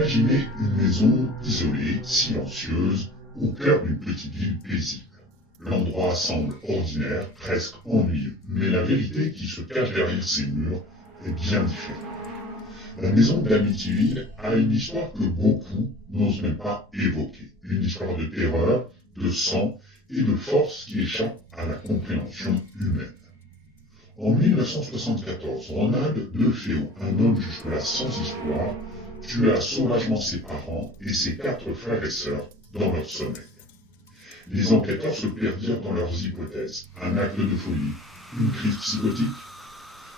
Imaginez une maison isolée, silencieuse, au cœur d'une petite ville paisible. L'endroit semble ordinaire, presque ennuyeux, mais la vérité qui se cache derrière ces murs est bien différente. La maison d'Amityville a une histoire que beaucoup n'osent même pas évoquer. Une histoire de terreur, de sang et de force qui échappe à la compréhension humaine. En 1974, Ronald DeFeo, un homme jusque-là sans histoire, tua sauvagement ses parents et ses 4 frères et sœurs dans leur sommeil. Les enquêteurs se perdirent dans leurs hypothèses. Un acte de folie, une crise psychotique.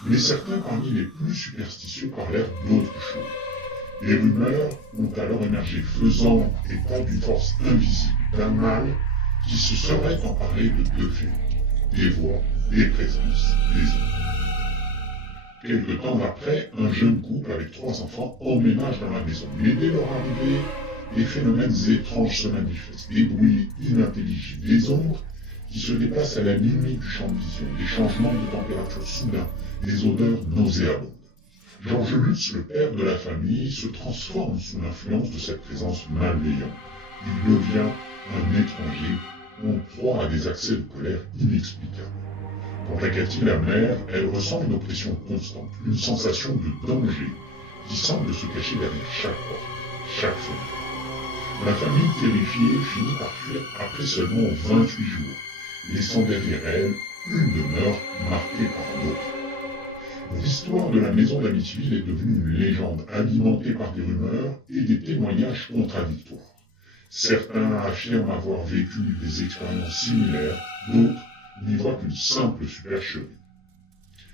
Mais certains parmi les plus superstitieux parlèrent d'autre chose. Les rumeurs ont alors émergé, faisant état d'une force invisible, d'un mal qui se serait emparé de DeFeo. Des voix, des présences, des ondes. Quelque temps après, un jeune couple avec 3 enfants emménage dans la maison. Mais dès leur arrivée, des phénomènes étranges se manifestent. Des bruits inintelligibles, des ombres qui se déplacent à la limite du champ de vision, des changements de température soudains, des odeurs nauséabondes. George Lutz, le père de la famille, se transforme sous l'influence de cette présence malveillante. Il devient un étranger, en proie à des accès de colère inexplicables. Quant à Cathy, la mère, elle ressent une oppression constante, une sensation de danger qui semble se cacher derrière chaque porte, chaque fenêtre. La famille terrifiée finit par fuir après seulement 28 jours, laissant derrière elle une demeure marquée par l'autre. L'histoire de la maison d'Amityville est devenue une légende alimentée par des rumeurs et des témoignages contradictoires. Certains affirment avoir vécu des expériences similaires, d'autres n'y voient qu'une simple supercherie.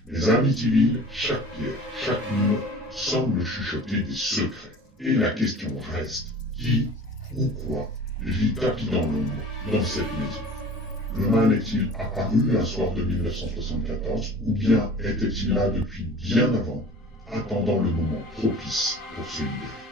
Mais à Amityville, chaque pierre, chaque mur semble chuchoter des secrets. Et la question reste, qui ou quoi vit tapis dans l'ombre dans cette maison? Le mal est-il apparu un soir de 1974 ou bien était-il là depuis bien avant, attendant le moment propice pour se libérer?